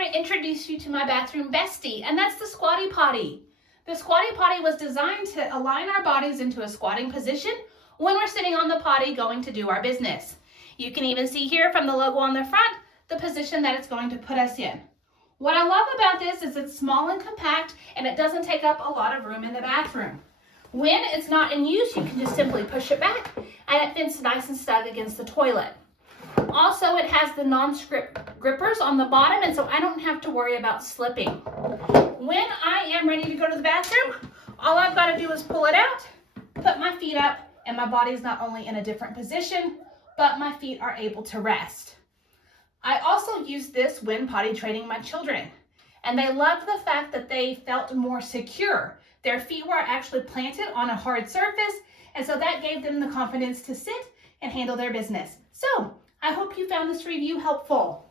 want to introduce you to my bathroom bestie, and that's the Squatty Potty. The Squatty Potty was designed to align our bodies into a squatting position when we're sitting on the potty going to do our business. You can even see here from the logo on the front, the position that it's going to put us in. What I love about this is it's small and compact, and it doesn't take up a lot of room in the bathroom. When it's not in use, you can just simply push it back, and it fits nice and snug against the toilet. Also, it has the non-slip grippers on the bottom, and so I don't have to worry about slipping. When I am ready to go to the bathroom, all I've got to do is pull it out, put my feet up, and my body's not only in a different position, but my feet are able to rest. I also use this when potty training my children, and they loved the fact that they felt more secure. Their feet were actually planted on a hard surface, and so that gave them the confidence to sit and handle their business. So, I hope you found this review helpful.